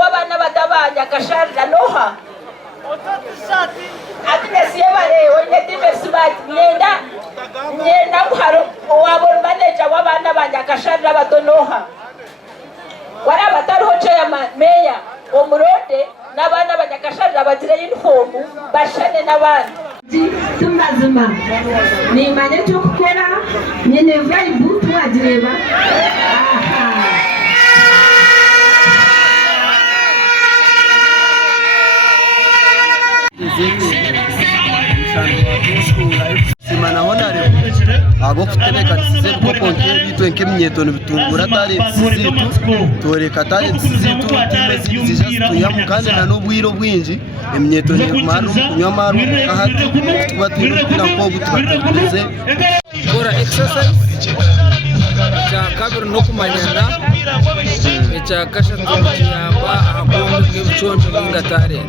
Wabana batabanya kasharira noha Agnes yebare onye divesbat nyenda kuharo wabona manager wabana banya kasharira batonoha wara batariho chairman meya omurode n'abana banya kasharira bazire uniform bashane n'abandi tumazima nimanye cyo gukora nyene vibe tuwagireba simana honare abo kuteleka tse ko konke bitu enke mnyeto bitungura tare sizitu tore katare sizitu timezi zija tuyamukande na nobwiro bwinji emnyeto ni manu kunyamaru kahati tubatira kila mpogu tubateze gora exercise cha kabir no kumanyanda cha kasha tuyamba akombe kibchonjo ngatare